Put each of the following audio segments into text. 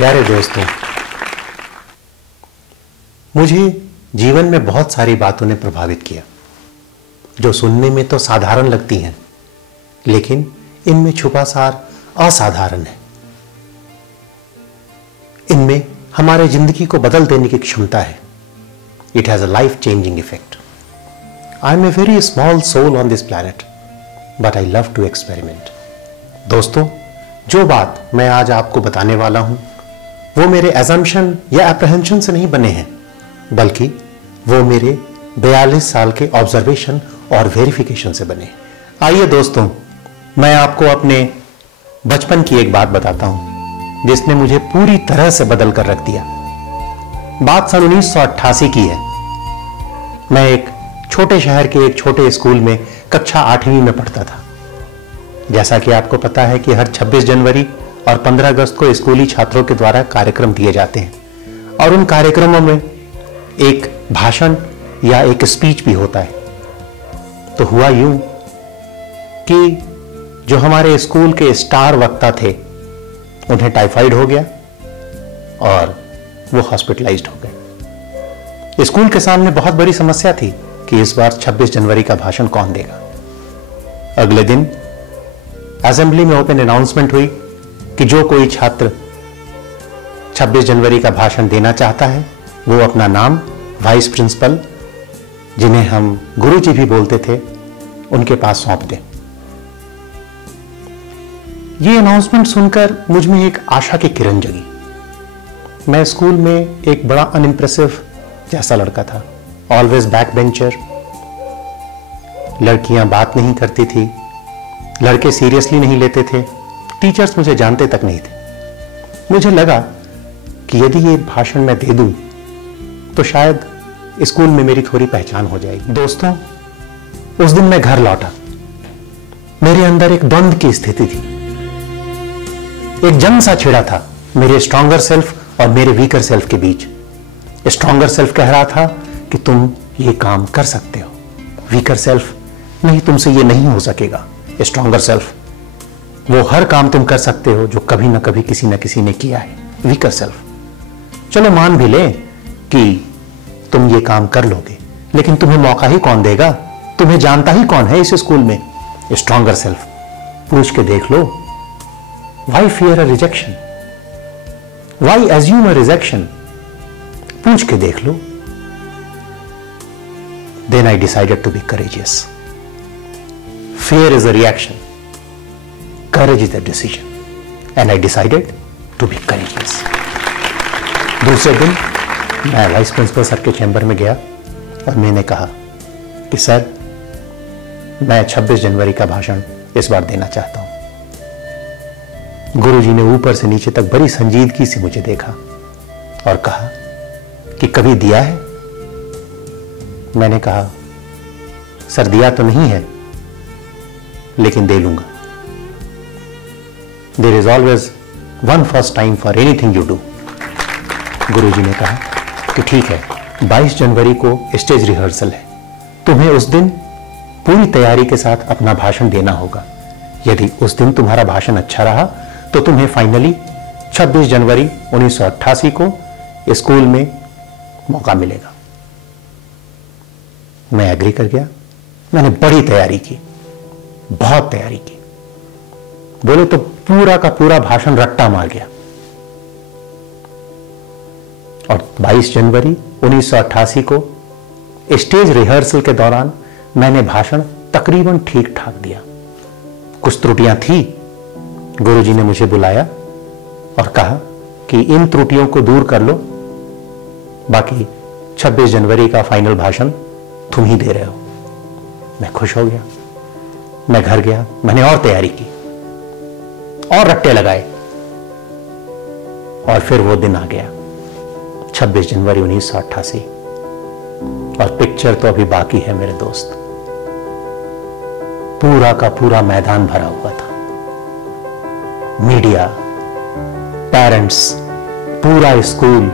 प्यारे दोस्तों, मुझे जीवन में बहुत सारी बातों ने प्रभावित किया जो सुनने में तो साधारण लगती हैं, लेकिन इनमें छुपा सार असाधारण है। इनमें हमारे जिंदगी को बदल देने की क्षमता है। It has a life changing effect. I am a very small soul on this planet, but I love to experiment. दोस्तों, जो बात मैं आज आपको बताने वाला हूं वो मेरे एजम्पशन या एप्रहेंशन से नहीं बने हैं, बल्कि वो मेरे 42 साल के ऑब्जर्वेशन और वेरिफिकेशन से बने। आइए दोस्तों, मैं आपको अपने बचपन की एक बात बताता हूं जिसने मुझे पूरी तरह से बदल कर रख दिया। बात सन 1988 की है। मैं एक छोटे शहर के एक छोटे स्कूल में कक्षा 8वीं में पढ़ता था। जैसा कि आपको पता है कि हर 26 जनवरी और 15 अगस्त को स्कूली छात्रों के द्वारा कार्यक्रम दिए जाते हैं और उन कार्यक्रमों में एक भाषण या एक स्पीच भी होता है। तो हुआ यूं कि जो हमारे स्कूल के स्टार वक्ता थे उन्हें टाइफाइड हो गया और वो हॉस्पिटलाइज्ड हो गए। स्कूल के सामने बहुत बड़ी समस्या थी कि इस बार 26 जनवरी का भाषण कौन देगा। अगले दिन असेंबली में ओपन अनाउंसमेंट हुई कि जो कोई छात्र 26 जनवरी का भाषण देना चाहता है वो अपना नाम वाइस प्रिंसिपल, जिन्हें हम गुरुजी भी बोलते थे, उनके पास सौंप दें। ये अनाउंसमेंट सुनकर मुझ में एक आशा की किरण जगी। मैं स्कूल में एक बड़ा अनइम्प्रेसिव जैसा लड़का था, ऑलवेज बैक बेंचर। लड़कियां बात नहीं करती थी, लड़के सीरियसली नहीं लेते थे, टीचर्स मुझे जानते तक नहीं थे। मुझे लगा कि यदि ये भाषण मैं दे दूं तो शायद स्कूल में मेरी थोड़ी पहचान हो जाएगी। दोस्तों, उस दिन मैं घर लौटा। मेरे अंदर एक द्वंद्व की स्थिति थी। एक जंग सा छिड़ा था मेरे स्ट्रॉन्गर सेल्फ और मेरे वीकर सेल्फ के बीच। स्ट्रॉन्गर सेल्फ कह रहा था कि तुम ये काम कर सकते हो। वीकर सेल्फ, नहीं, तुमसे ये नहीं हो सकेगा। स्ट्रॉन्गर सेल्फ, वो हर काम तुम कर सकते हो जो कभी ना कभी किसी ना किसी ने किया है। वीकर सेल्फ, चलो मान भी ले कि तुम ये काम कर लोगे, लेकिन तुम्हें मौका ही कौन देगा? तुम्हें जानता ही कौन है इस स्कूल में? स्ट्रॉन्गर सेल्फ, पूछ के देख लो। Why fear a rejection? Why assume a rejection? पूछ के देख लो। Then I decided to be courageous. Fear is a reaction. Courage is a decision. And I decided to be courageous. दूसरे दिन मैं वाइस प्रिंसिपल सर के chamber में गया और मैंने कहा कि सर, मैं 26 जनवरी का भाषण इस बार देना चाहता हूं। गुरुजी ने ऊपर से नीचे तक बड़ी संजीदगी से मुझे देखा और कहा कि कभी दिया है? मैंने कहा, सर दिया तो नहीं है, लेकिन दे लूंगा। There is always one first time for anything you do. गुरुजी ने कहा कि ठीक है, 22 जनवरी को स्टेज रिहर्सल है, तुम्हें उस दिन पूरी तैयारी के साथ अपना भाषण देना होगा। यदि उस दिन तुम्हारा भाषण अच्छा रहा तो तुम्हें फाइनली 26 जनवरी 1988 को स्कूल में मौका मिलेगा। मैं एग्री कर गया। मैंने बड़ी तैयारी की, बहुत तैयारी की। बोले तो पूरा का पूरा भाषण रट्टा मार गया। और 22 जनवरी 1988 को स्टेज रिहर्सल के दौरान मैंने भाषण तकरीबन ठीक ठाक दिया। कुछ त्रुटियां थी। गुरुजी ने मुझे बुलाया और कहा कि इन त्रुटियों को दूर कर लो, बाकी 26 जनवरी का फाइनल भाषण तुम ही दे रहे हो। मैं खुश हो गया। मैं घर गया, मैंने और तैयारी की और रट्टे लगाए और फिर वो दिन आ गया, 26 जनवरी 1988। और पिक्चर तो अभी बाकी है मेरे दोस्त। पूरा का पूरा मैदान भरा हुआ था। मीडिया, पेरेंट्स, पूरा स्कूल,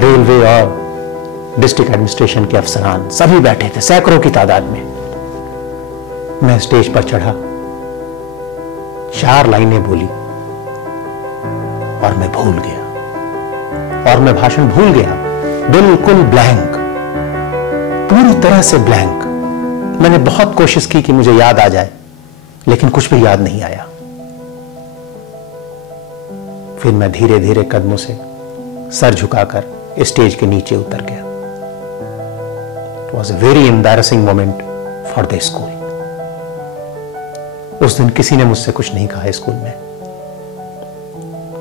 रेलवे और डिस्ट्रिक्ट एडमिनिस्ट्रेशन के अफसरान सभी बैठे थे, सैकड़ों की तादाद में। मैं स्टेज पर चढ़ा, 4 लाइनें बोली और मैं भूल गया, और मैं भाषण भूल गया, बिल्कुल ब्लैंक, पूरी तरह से ब्लैंक। मैंने बहुत कोशिश की कि मुझे याद आ जाए, लेकिन कुछ भी याद नहीं आया। फिर मैं धीरे धीरे कदमों से सर झुकाकर स्टेज के नीचे उतर गया। It was a very embarrassing moment for the school. उस दिन किसी ने मुझसे कुछ नहीं कहा स्कूल में।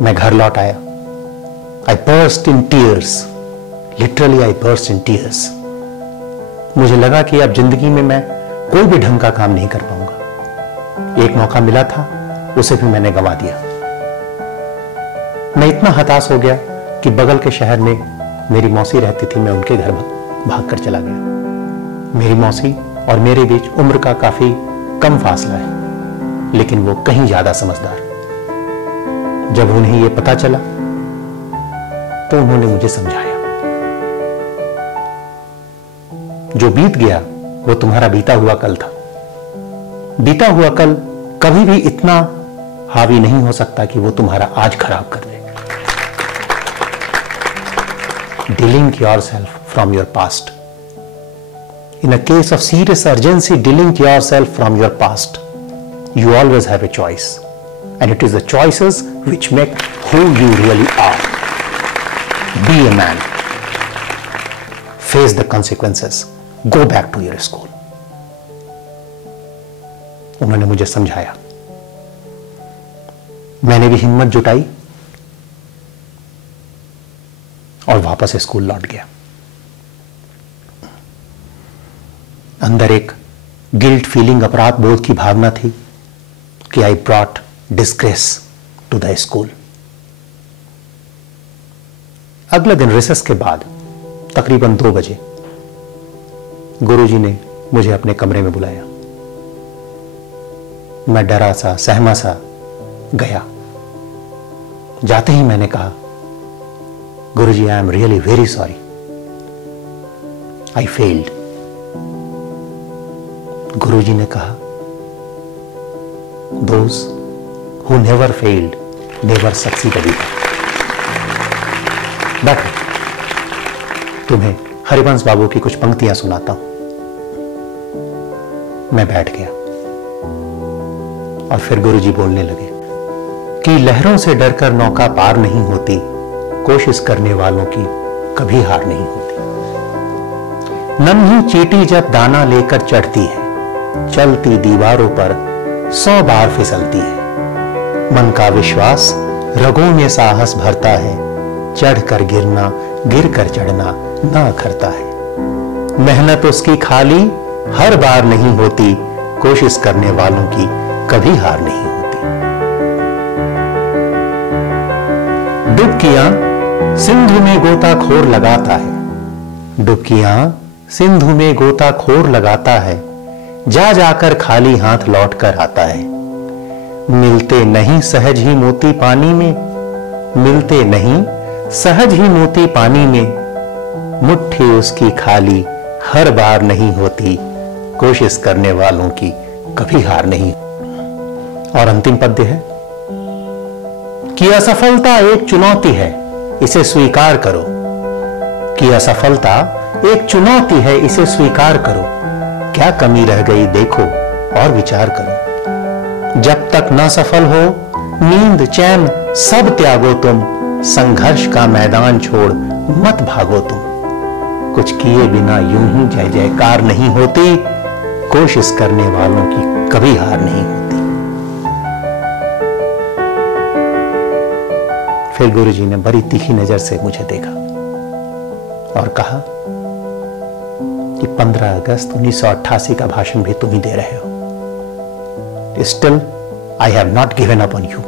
मैं घर लौट आया। I burst in tears, literally I burst in tears. मुझे लगा कि अब जिंदगी में मैं कोई भी ढंग का काम नहीं कर पाऊंगा। एक मौका मिला था, उसे भी मैंने गंवा दिया। मैं इतना हताश हो गया कि बगल के शहर में मेरी मौसी रहती थी, मैं उनके घर भाग कर चला गया। मेरी मौसी और मेरे बीच उम्र का काफी कम फासला है, लेकिन वो कहीं ज्यादा समझदार। जब उन्हें यह पता चला तो उन्होंने मुझे समझाया, जो बीत गया वो तुम्हारा बीता हुआ कल था। बीता हुआ कल कभी भी इतना हावी नहीं हो सकता कि वो तुम्हारा आज खराब कर दे। Delink yourself from your past. In a case of serious urgency, delink yourself from your past. You always have a choice, and it is the choices which make who you really are. Be a man. Face the consequences. Go back to your school. उन्होंने मुझे समझाया। मैंने भी हिम्मत जुटाई और वापस school लौट गया। अंदर एक गिल्ट फीलिंग, अपराध बोध की भावना थी कि I brought disgrace to the school. अगले दिन रिसेस के बाद तकरीबन 2 बजे गुरुजी ने मुझे अपने कमरे में बुलाया। मैं डरा सा, सहमा सा गया। जाते ही मैंने कहा, गुरुजी, I am really very sorry, I failed. गुरुजी ने कहा, those who never failed never succeeded. बैठो, तुम्हें हरिवंश बाबू की कुछ पंक्तियां सुनाता हूं। मैं बैठ गया और फिर गुरुजी बोलने लगे कि लहरों से डरकर नौका पार नहीं होती, कोशिश करने वालों की कभी हार नहीं होती। नन्ही चींटी जब दाना लेकर चढ़ती है, चलती दीवारों पर 100 बार फिसलती है। मन का विश्वास रगों में साहस भरता है, चढ़कर गिरना, गिर कर चढ़ना ना अखरता है। मेहनत उसकी खाली हर बार नहीं होती, कोशिश करने वालों की कभी हार नहीं होती। डुबकियां सिंधु में गोताखोर लगाता है, डुबकियां सिंधु में गोताखोर लगाता है, जा जाकर खाली हाथ लौट कर आता है। मिलते नहीं सहज ही मोती पानी में, मिलते नहीं सहज ही मोती पानी में, मुट्ठी उसकी खाली हर बार नहीं होती, कोशिश करने वालों की कभी हार नहीं। और अंतिम पद्य है कि असफलता एक चुनौती है, इसे स्वीकार करो। कि असफलता एक चुनौती है, इसे स्वीकार करो। क्या कमी रह गई देखो और विचार करो। जब तक न सफल हो, नींद चैन सब त्यागो तुम, संघर्ष का मैदान छोड़ मत भागो तुम। कुछ किए बिना यूं ही जय जयकार नहीं होती, कोशिश करने वालों की कभी हार नहीं होती। फिर गुरुजी ने बड़ी तीखी नजर से मुझे देखा और कहा कि 15 अगस्त 1988 का भाषण भी तुम ही दे रहे हो। Still I have not given up on you.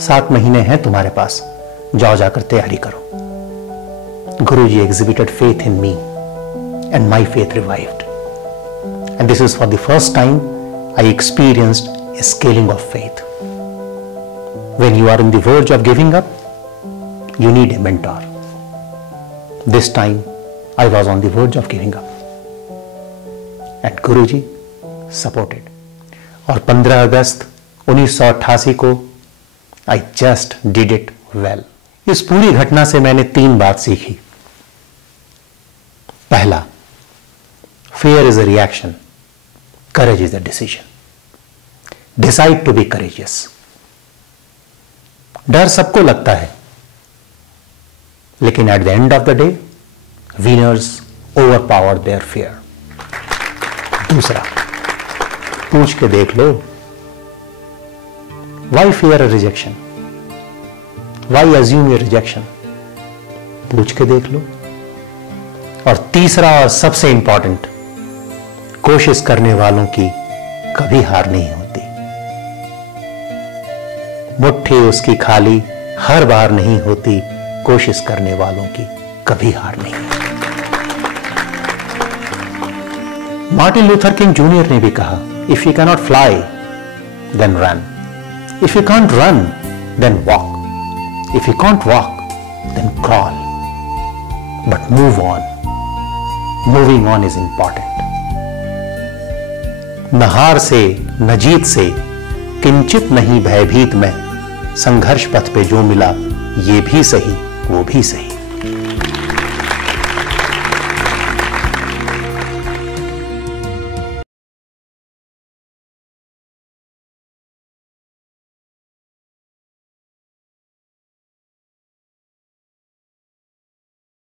7 महीने हैं तुम्हारे पास, जाओ जाकर तैयारी करो। गुरुजी exhibited faith in me and my faith revived. And this is for the first time I experienced a scaling of faith. When you are on the verge of giving up, you need a mentor. This time I was on the verge of giving up. And Guruji supported. और 15 अगस्त 1988 को I just did it well, इस पूरी घटना से मैंने 3 बात सीखी। पहला, fear is a reaction, courage is a decision. Decide to be courageous. डर सबको लगता है, लेकिन at the end of the day, winners overpower their fear. दूसरा, पूछ के देख लो, why fear a rejection? Why assume a rejection? पूछ के देख लो। और तीसरा और सबसे इंपॉर्टेंट, कोशिश करने वालों की कभी हार नहीं होती। मुट्ठी उसकी खाली हर बार नहीं होती, कोशिश करने वालों की कभी हार नहीं होती। मार्टिन लूथर किंग जूनियर ने भी कहा, if you cannot fly then run, if you can't run then walk, if you can't walk then crawl, but move on, moving on is important. न हार से न जीत से किंचित नहीं भयभीत मैं, संघर्ष पथ पे जो मिला ये भी सही वो भी सही।